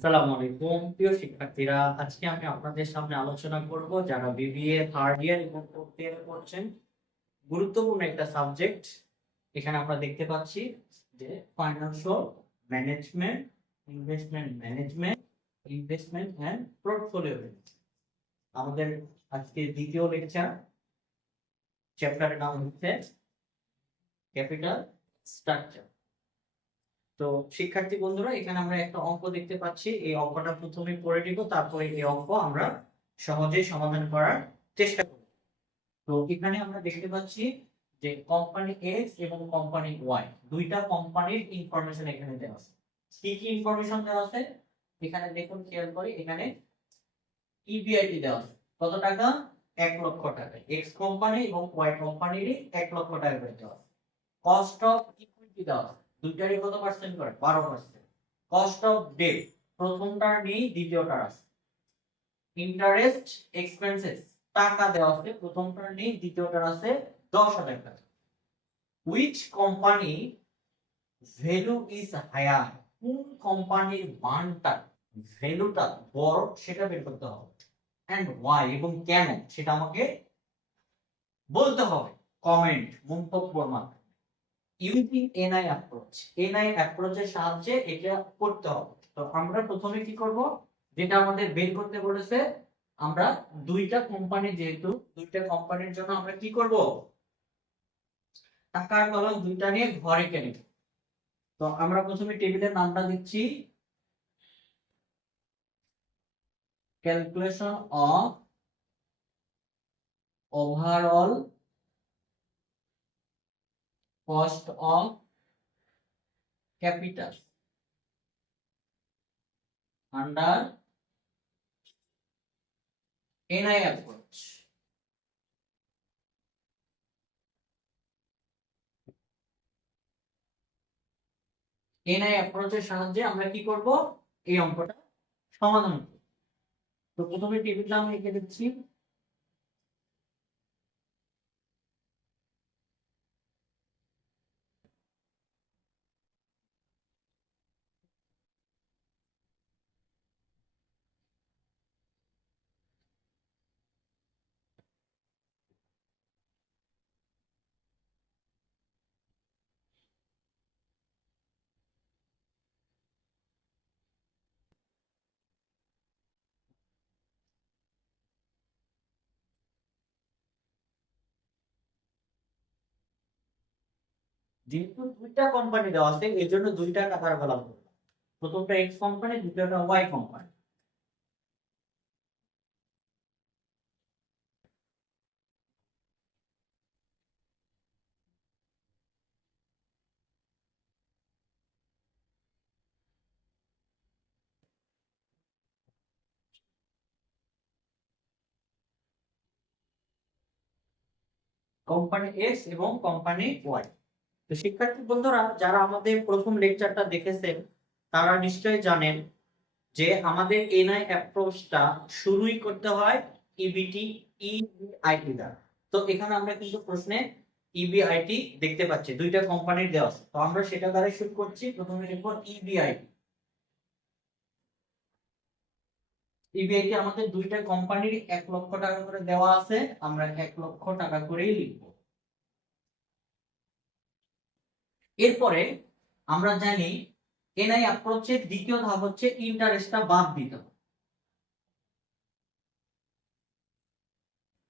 আসসালামু আলাইকুম প্রিয় শিক্ষার্থীরা, আজকে আমি আপনাদের সামনে আলোচনা করব যারা বিবিএ থার্ড ইয়ার এবং ফোর্থ ইয়ারে পড়ছেন। গুরুত্বপূর্ণ একটা সাবজেক্ট। এখানে আমরা দেখতে পাচ্ছি যে financial management, investment and portfolio management. আমাদের আজকে দ্বিতীয় লেকচার, চ্যাপ্টারের নাম হচ্ছে ক্যাপিটাল স্ট্রাকচার। তো শিক্ষার্থী বন্ধুরা, এখানে আমরা একটা অঙ্ক দেখতে পাচ্ছি। এই অঙ্কটা প্রথমে পড়ে নিব, তারপরে এই অঙ্ক আমরা সহজেই সমাধান করার চেষ্টা করব। তো এখানে আমরা দেখতে পাচ্ছি যে কোম্পানি এক্স এবং কোম্পানি ওয়াই, দুইটা কোম্পানির ইনফরমেশন এখানে দেওয়া আছে। কি কি ইনফরমেশন দেওয়া আছে এখানে দেখুন, খেয়াল করে। এখানে ইবিআইটি দেওয়া আছে কত টাকা, 1 লক্ষ টাকা। এক্স কোম্পানি এবং ওয়াই কোম্পানির 1 লক্ষ টাকা করে দেওয়া আছে। কস্ট অফ ইকুইটি দেওয়া আছে, দুইটারই কত পার্সেন্ট করে, 12%। কস্ট অফ ডেট, প্রথমটার নেই, দ্বিতীয়টার আছে। ইন্টারেস্ট এক্সপেন্সেস, টাকা দেওয়া আছে, প্রথমটার নেই, দ্বিতীয়টার আছে 10,000 টাকা। Which company value is higher, কোন কোম্পানির মানটা, ভ্যালুটা বড়, সেটা বের করতে হবে। এন্ড ওয়াই, এবং কেন সেটা আমাকে বলতে হবে কমেন্ট, মন্তব্যের মাধ্যমে। ইউজিং এনআই অ্যাপ্রোচ, এনআই অ্যাপ্রোচের সাহায্যে এটা করতে হবে। তো আমরা প্রথমে কি করব, যেটা আমাদের বের করতে বলেছে, আমরা দুইটা কোম্পানি, যেহেতু দুইটা কোম্পানির জন্য আমরা কি করব, টাকার কলম দুইটা নিয়ে ঘরে কেনে। তো আমরা প্রথমে টেবিলের নামটা দিচ্ছি calculation of overall cost of capital under NI approach. NI অ্যাপ্রোচের সাহায্যে আমরা কি করব, এই অঙ্কটা সমাধান করব। তো প্রথমে টেবিল নাম লিখে দিচ্ছি। যেহেতু দুইটা কোম্পানি দেওয়া আছে, এই জন্য দুইটা কাতার কলাম করব। প্রথমটা এক্স কোম্পানি, দ্বিতীয়টা ওয়াই কোম্পানি। কোম্পানি এক্স এবং কোম্পানি ওয়াই। তো শিক্ষার্থী বন্ধুরা, যারা আমাদের প্রথম লেকচারটা দেখেছেন তারা নিশ্চয়ই জানেন যে আমাদের এনআই অ্যাপ্রোচটা শুরুই করতে হয় ইবিটি, ইবিআইটি দ্বারা। তো এখানে আমরা কিন্তু প্রশ্নে ইবিআইটি দেখতে পাচ্ছি, দুইটা কোম্পানির দেওয়া আছে। তো আমরা সেটা দ্বারা শুরু করছি। প্রথমে লিখব ইবিআইটি। ইবিআইটি আমাদের দুইটা কোম্পানির 1 লক্ষ টাকা করে দেওয়া আছে, আমরা 1 লক্ষ টাকা করেই লিখব। এরপরে আমরা জানি এনআই অ্যাপ্রোচের দ্বিতীয় ধাপ হচ্ছে ইন্টারেস্টটা বাদ দিতে হবে।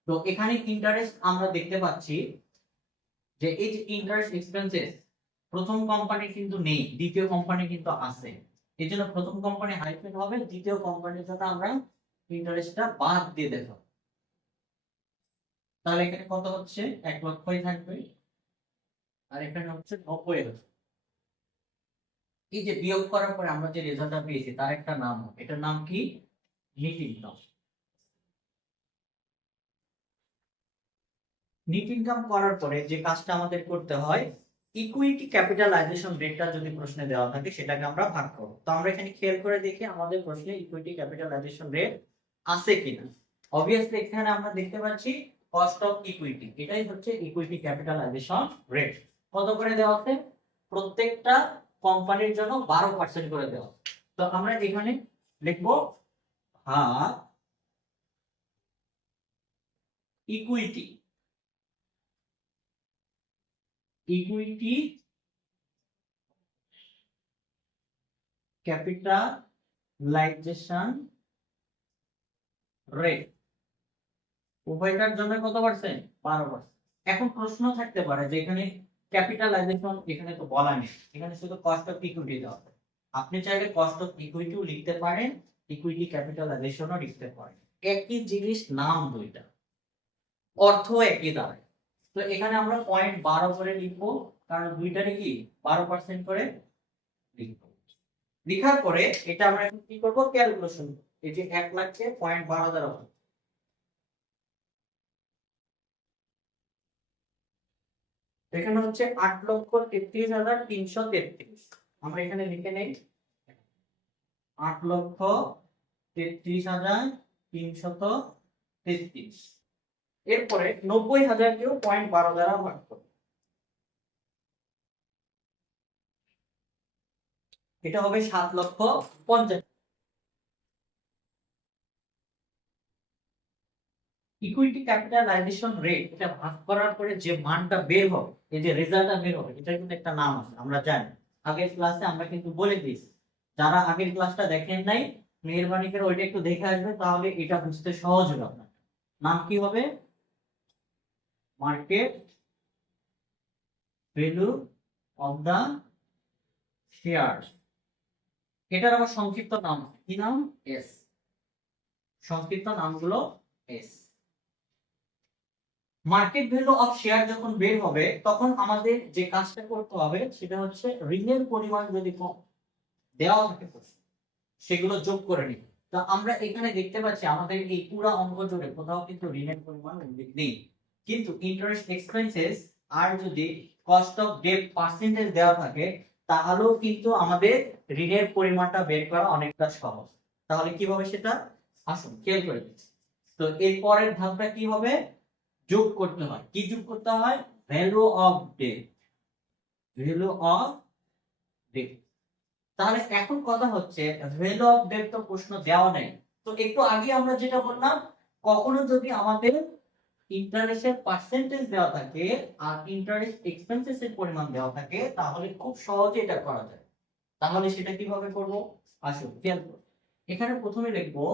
তো এখানে ইন্টারেস্ট আমরা দেখতে পাচ্ছি যে এই যে ইন্টারেস্ট এক্সপেন্সেস, প্রথম কোম্পানি কিন্তু নেই, দ্বিতীয় কোম্পানি কিন্তু আছে। এই জন্য প্রথম কোম্পানি হাইফেন হবে, দ্বিতীয় কোম্পানির জন্য আমরা ইন্টারেস্টটা বাদ দিয়ে দেব। তাহলে এখানে কত হচ্ছে, 1 লক্ষই থাকবে, আর এখানে হচ্ছে 90 হচ্ছে। এই যে বিয়োগ করার পরে আমরা যে রেজাল্টটা পেয়েছি তার একটা নাম হবে, এটার নাম কি, নেট ইনকাম। নেট ইনকাম করার পরে যে কাজটা আমাদের করতে হয়, ইকুইটি ক্যাপিটালাইজেশন রেটটা যদি প্রশ্নে দেওয়া থাকে সেটাকে আমরা ভাগ করব। তো আমরা এখানে খেয়াল করে দেখি আমাদের প্রশ্নে ইকুইটি ক্যাপিটালাইজেশন রেট আছে কিনা। অবভিয়াসলি এখানে আমরা দেখতে পাচ্ছি কস্ট অফ ইকুইটি, এটাই হচ্ছে ইকুইটি ক্যাপিটালাইজেশন রেট। কত করে দেওয়া আছে, প্রত্যেকটা কোম্পানির জন্য 12% করে দেওয়া আছে। তো আমরা এখানে লিখবো ভাগ ইকুইটি, ইকুইটি ক্যাপিটালাইজেশন রেট, উভয়টার জন্য কত পার্সেন্ট? 12%। এখন প্রশ্ন থাকতে পারে যে এখানে ক্যাপিটালাইজেশন এখানে তো বলা নেই, এখানে শুধু কস্ট অফ ইকুইটি দেওয়া আছে। আপনি চাইলে কস্ট অফ ইকুইটিও লিখতে পারেন, ইকুইটি ক্যাপিটালাইজেশনও লিখতে পারেন, একই জিনিস, নাম দুইটা, অর্থ একই দাঁড়ায়। তো এখানে আমরা 0.12 করে লিখবো, কারণ দুইটারে কি 12% করে লিখবো। লিখার পরে এটা আমরা এখন কি করবো? ক্যালকুলেশন। এই যে 1 লাখকে 0.12 দ্বারা ভাগ, এখানে হচ্ছে 8,33,333। আমরা এখানে লিখে নেই 8,33,333। এরপরে 90,000কেও 0.12 দ্বারা ভাগ করব, এটা হবে 7,50,000। ইকুইটি ক্যাপিটালাইজেশন রেট, এটা ভাগ করার পরে যে মানটা বের হবে, এই যে রেজাল্টটা বের হবে, এটা কিন্তু একটা নাম আছে, আমরা জানি। আগের ক্লাসে আমরা কিন্তু বলে দিয়েছি, যারা আগের ক্লাসটা দেখেন নাই মেহেরবানি করে ওইটা একটু দেখে আসবে, তাহলে এটা বুঝতে সহজ হবে আপনার। নাম কি হবে? Market value of the share. এটার আবার সংক্ষিপ্ত নাম কি নাম? এস। সংক্ষিপ্ত নামগুলো S. Market value of share যখন বের হবে, তখন আমাদের যে কাজটা করতে হবে সেটা হচ্ছে ঋণের পরিমাণ যদি কম দেওয়া থাকে সেগুলো যোগ করে নিব। তো আমরা এখানে দেখতে পাচ্ছি আমাদের এই পুরো অঙ্ক জুড়ে কোথাও কিন্তু ঋণের পরিমাণ উল্লেখ নেই, কিন্তু ইন্টারেস্ট এক্সপেন্সেস আর যদি কস্ট অফ ডেট পার্সেন্টেজ দেওয়া থাকে, তাহলেও কিন্তু আমাদের ঋণের পরিমাণটা বের করা অনেকটা সহজ। তাহলে কিভাবে সেটা আসুন খেয়াল করে দিচ্ছি। তো এর পরের ধাপটা কি হবে? যোগ করতে হয়। কি যোগ করতে হয়? Value of debt, value of debt. তাহলে এখন কথা হচ্ছে ভ্যালু অফ ডেট তো প্রশ্ন দেওয়া নেই, তো একটু আগে আমরা যেটা বললাম, কখনো যদি আমাদের ইন্টারেস্টের পার্সেন্টেজ দেওয়া থাকে আর ইন্টারেস্ট এক্সপেন্সেস এর পরিমাণ দেওয়া থাকে, তাহলে খুব সহজে এটা করা যায়। তাহলে সেটা কিভাবে করব? আসুন খেয়াল করুন। এখানে প্রথমে লিখবো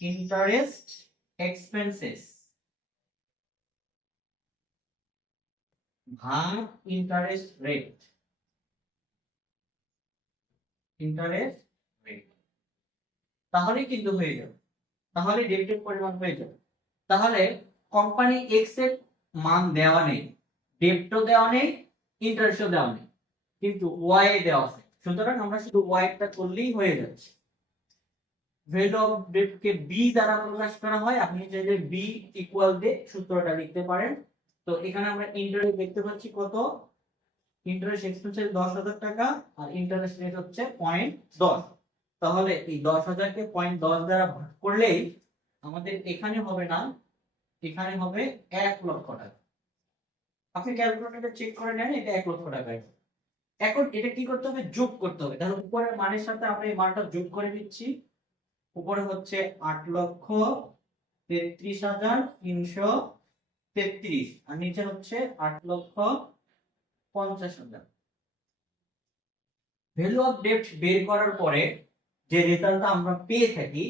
ইন্টারেস্ট এক্সপেন্সেস ভাগ ইন্টারেস্ট রেট, ইন্টারেস্ট রেট। তাহলে কিন্তু হয়ে যাবে, তাহলে ডেবিটের পরিমাণ হয়ে যাবে। তাহলে কোম্পানি এক্স এর মান দেওয়া নেই, ডেবিটও দেওয়া নেই, ইন্টারেস্টও দেওয়া নেই, কিন্তু ওয়াই এ দেওয়া আছে। সুতরাং আমরা শুধু ওয়াই টা করলেই হয়ে যাচ্ছে। ভ্যালু অফ ডেট কে বি দ্বারা প্রকাশ করা হয়, আপনি চাইলে বি ইকুয়াল দিয়ে সূত্রটা লিখতে পারেন। তো এখানে আমরা ইন্টারেস্ট দেখতে পাচ্ছি কত, ইন্টারেস্ট এক্সপেন্স 10,000 টাকা আর ইন্টারেস্ট রেট হচ্ছে 0.10। তাহলে এই 10,000 কে 0.10 দ্বারা ভাগ করলেই আমাদের এখানে হবে না, এখানে হবে 1 লক্ষ টাকা। আপনি ক্যালকুলেটরে চেক করে নেন, এটা 1 লক্ষ টাকা। এখন এটা কি করতে হবে? যোগ করতে হবে। তাহলে উপরের মানের সাথে আমরা এই মানটা যোগ করে দিচ্ছি। উপরে হচ্ছে 8,33,333 আর নিচে হচ্ছে 8,50,000। ভ্যালু অফ ডেট বের করার পরে যে রেজাল্টটা আমরা পেয়ে থাকি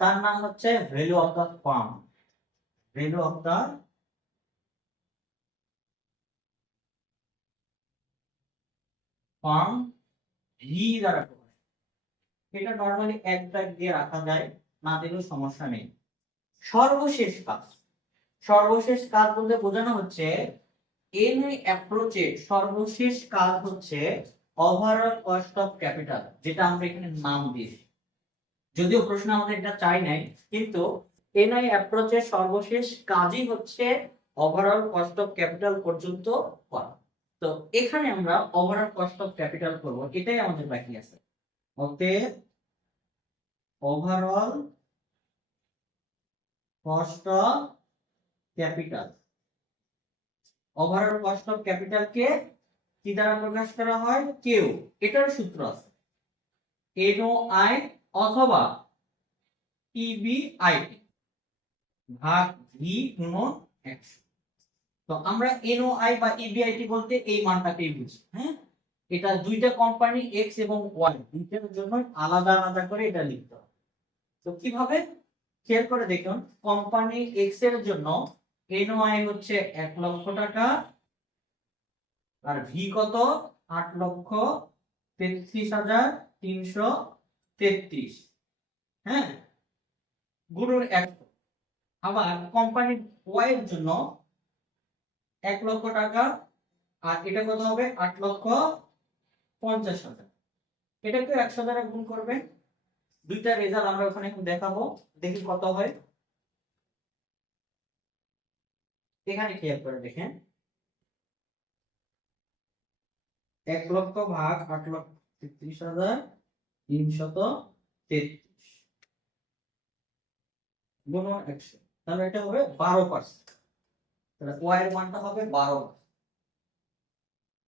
তার নাম হচ্ছে value of the firm, value of the firm V দ্বারা প্রকাশ। এটা নরমালি এক দাগ দিয়ে রাখা যায়, না দিলেও সমস্যা নেই। সর্বশেষ কাজ, সর্বশেষ কাজ বলতে বোঝানো হচ্ছে এনআই অ্যাপ্রোচের সর্বশেষ কাজ হচ্ছে ওভারঅল কস্ট অফ ক্যাপিটাল, যেটা আমরা এখানে নাম দিয়েছি। যদিও প্রশ্ন আমাদের এটা চাই নাই, কিন্তু এনআই অ্যাপ্রোচের সর্বশেষ কাজই হচ্ছে ওভারঅল কস্ট অফ ক্যাপিটাল পর্যন্ত করা। তো এখানে আমরা ওভারঅল কস্ট অফ ক্যাপিটাল করব, এটাই আমাদের বাকি আছে। অতএব overall cost of capital, overall cost of capital কে কি দ্বারা প্রকাশ করা হয়? কেউ, এটার সূত্র আছে। NOI অথবা EBIT ভাগ V গুণন 100। তো আমরা NOI বা EBIT বলতে এই মানটাকেই বুঝি। হ্যাঁ, এটা দুইটা কোম্পানি X এবং Y দুইটার জন্য আলাদা আলাদা করে এটা লিখতে হবে। তো কিভাবে খেয়াল করে দেখুন, কোম্পানি X এর জন্য NOI হচ্ছে 1 লক্ষ টাকা আর V কত 8,33,333। হ্যাঁ, গুণন 100। আবার কোম্পানি Y এর জন্য 1 লক্ষ টাকা আর এটা কত হবে 8,50,000। এটাকে 100 দ্বারা গুণ করবেন। দুইটা রেজাল্ট আমরা ওখানে এখন দেখাবো, দেখি কত হয়। এখানে খেয়াল করে দেখেন, 1 লক্ষ ভাগ 8,33,333 গুণ 100, তাহলে এটা হবে 12%। তাহলে y এর মানটা হবে 12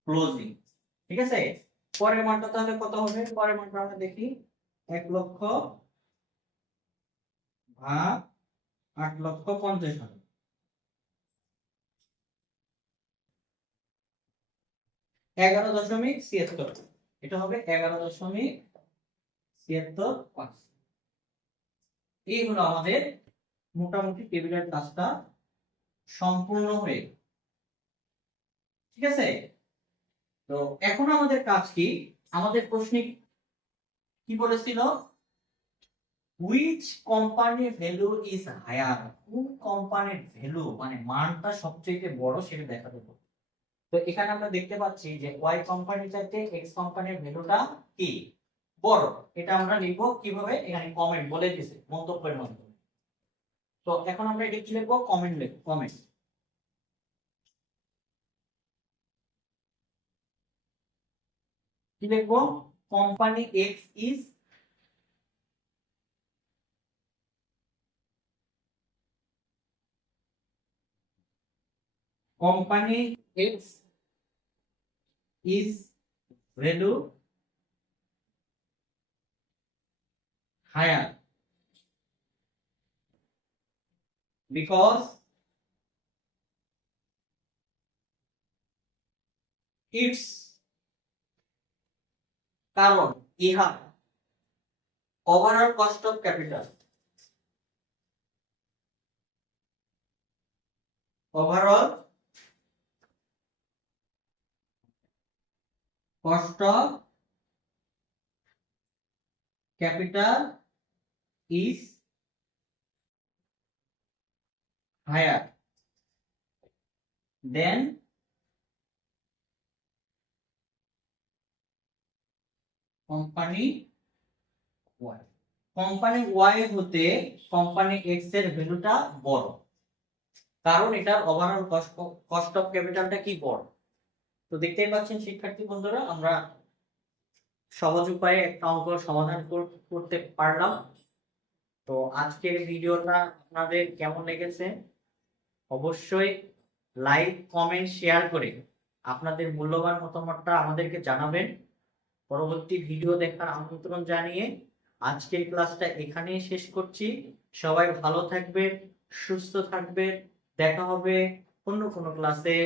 ক্লোজিং। ঠিক আছে, পরের মানটা তাহলে কত হবে? পরের মানটা আমরা দেখি, 1 লক্ষ ভাগ 8,50,000 11.76। এটা হবে 11.76। এই হলো আমাদের মোটামুটি টেবিলের কাজটা সম্পূর্ণ হয়ে। ঠিক আছে, তো এখন আমাদের কাজ কি? আমাদের প্রশ্নে কি বলেছিল? Which company value is higher, কোন কোম্পানির ভ্যালু মানে মানটা সবচেয়ে বড় সেটা দেখাতে হবে। তো এখানে আমরা দেখতে পাচ্ছি যে ওয়াই কোম্পানির চাইতে এক্স কোম্পানির ভ্যালুটা কি বড়। এটা আমরা লিখবো কিভাবে? এখানে কমেন্ট বলে দিয়েছে মন্তব্যের মাধ্যমে। তো এখন আমরা এটা কি লিখবো? কমেন্ট লিখবো। কমেন্ট কি লিখবো? Company X is company X is value higher because its কারণ ইহা overall cost of capital, overall cost of capital is higher than company Y. Company Y হতে কোম্পানি এক্স এর ভ্যালুটা বড়, কারণ এটার ওভারঅল কস্ট অফ ক্যাপিটালটা কি বড়। তো দেখতেই পাচ্ছেন শিক্ষার্থী বন্ধুরা, আমরা সহজ উপায়ে একটা অঙ্ক সমাধান করতে পারলাম। তো আজকের ভিডিওটা আপনাদের কেমন লেগেছে অবশ্যই লাইক কমেন্ট শেয়ার করে আপনাদের মূল্যবান মতামতটা আমাদেরকে জানাবেন। পরবর্তী ভিডিও দেখার আমন্ত্রণ জানিয়ে আজকের ক্লাসটা এখানেই শেষ করছি। সবাই ভালো থাকবেন, সুস্থ থাকবেন, দেখা হবে অন্য কোনো ক্লাসে।